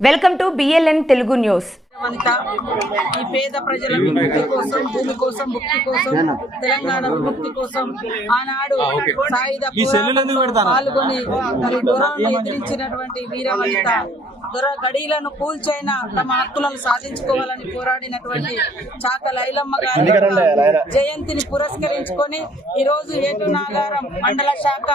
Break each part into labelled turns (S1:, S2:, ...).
S1: Welcome to BLN Telugu news
S2: అంతా ఈ పేద ప్రజల విముక్తి కోసం భూమి కోసం ముక్తి కోసం తెలంగాణ విముక్తి కోసం ఆనాడు సాయుధ పాల్గొని మరి ఎదిరించినటువంటి వీరవనిత దొర గడీలను కూల్చైన తమ హక్కులను సాధించుకోవాలని పోరాడినటువంటి చాక లైలమ్మ గారి జయంతిని పురస్కరించుకొని ఈ రోజు ఏటు నాగారం మండల శాఖ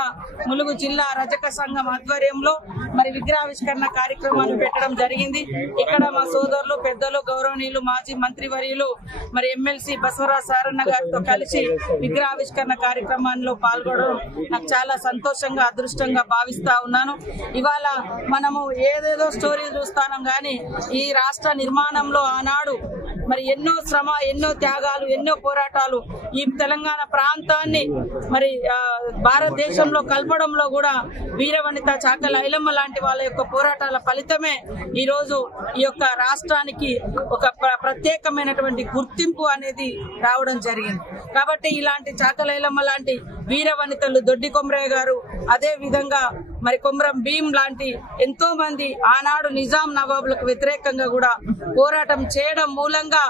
S2: ములుగు జిల్లా రజక సంఘం ఆధ్వర్యంలో మరి విగ్రహావిష్కరణ కార్యక్రమాన్ని పెట్టడం జరిగింది. ఇక్కడ మా సోదరులు పెద్దలు గౌరవనీయులు మాజీ మంత్రివర్యులు మరి ఎమ్మెల్సీ బసవరాజ్ సారన్న గారితో కలిసి విగ్రహావిష్కరణ కార్యక్రమంలో పాల్గొనడం నాకు చాలా సంతోషంగా అదృష్టంగా భావిస్తా ఉన్నాను. ఇవాళ మనము ఏదేదో స్టోరీ చూస్తాను కానీ ఈ రాష్ట్ర నిర్మాణంలో ఆనాడు మరి ఎన్నో శ్రమ ఎన్నో త్యాగాలు ఎన్నో పోరాటాలు ఈ తెలంగాణ ప్రాంతాన్ని మరి భారతదేశంలో కలపడంలో కూడా వీరవనిత చాకల ఐలమ్మ లాంటి వాళ్ళ యొక్క పోరాటాల ఫలితమే ఈరోజు ఈ యొక్క రాష్ట్రానికి ఒక ప్ర- ప్రత్యేకమైనటువంటి గుర్తింపు అనేది రావడం జరిగింది. కాబట్టి ఇలాంటి చాకల ఐలమ్మ లాంటి వీరవనితలు దొడ్డి కొమరయ్య గారు. అదే విధంగా మరి కొమరం భీం లాంటి ఎంతో మంది ఆనాడు నిజాం నవాబులకు వ్యతిరేకంగా కూడా పోరాటం చేయడం మూలంగా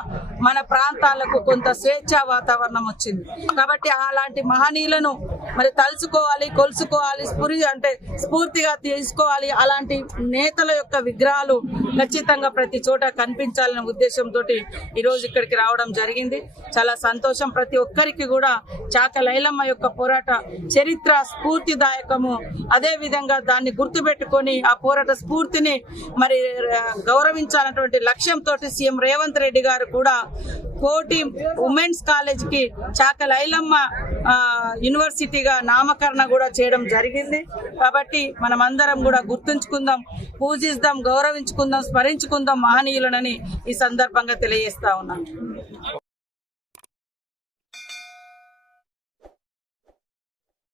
S2: మన ప్రాంతాలకు కొంత స్వేచ్ఛ వాతావరణం వచ్చింది. కాబట్టి అలాంటి మహనీయులను మరి తలుచుకోవాలి కొలుసుకోవాలి స్ఫూరి అంటే స్ఫూర్తిగా తీసుకోవాలి. అలాంటి నేతల యొక్క విగ్రహాలు ఖచ్చితంగా ప్రతి చోట కనిపించాలనే ఉద్దేశంతో ఈ రోజు ఇక్కడికి రావడం జరిగింది. చాలా సంతోషం. ప్రతి ఒక్కరికి కూడా చాక లైలమ్మ యొక్క పోరాట చరిత్ర స్ఫూర్తిదాయకము. అదే విధంగా దాన్ని గుర్తుపెట్టుకొని ఆ పోరాట స్ఫూర్తిని మరి గౌరవించాలన్నటువంటి లక్ష్యంతో సీఎం రేవంత్ రెడ్డి గారు కూడా కోటి ఉమెన్స్ కాలేజ్కి చాక లైలమ్మ యూనివర్సిటీగా నామకరణ కూడా చేయడం జరిగింది. కాబట్టి మనమందరం కూడా గుర్తుంచుకుందాం పూజిద్దాం గౌరవించుకుందాం స్మరించుకుందాం మహనీయులనని ఈ సందర్భంగా తెలియజేస్తా ఉన్నాను.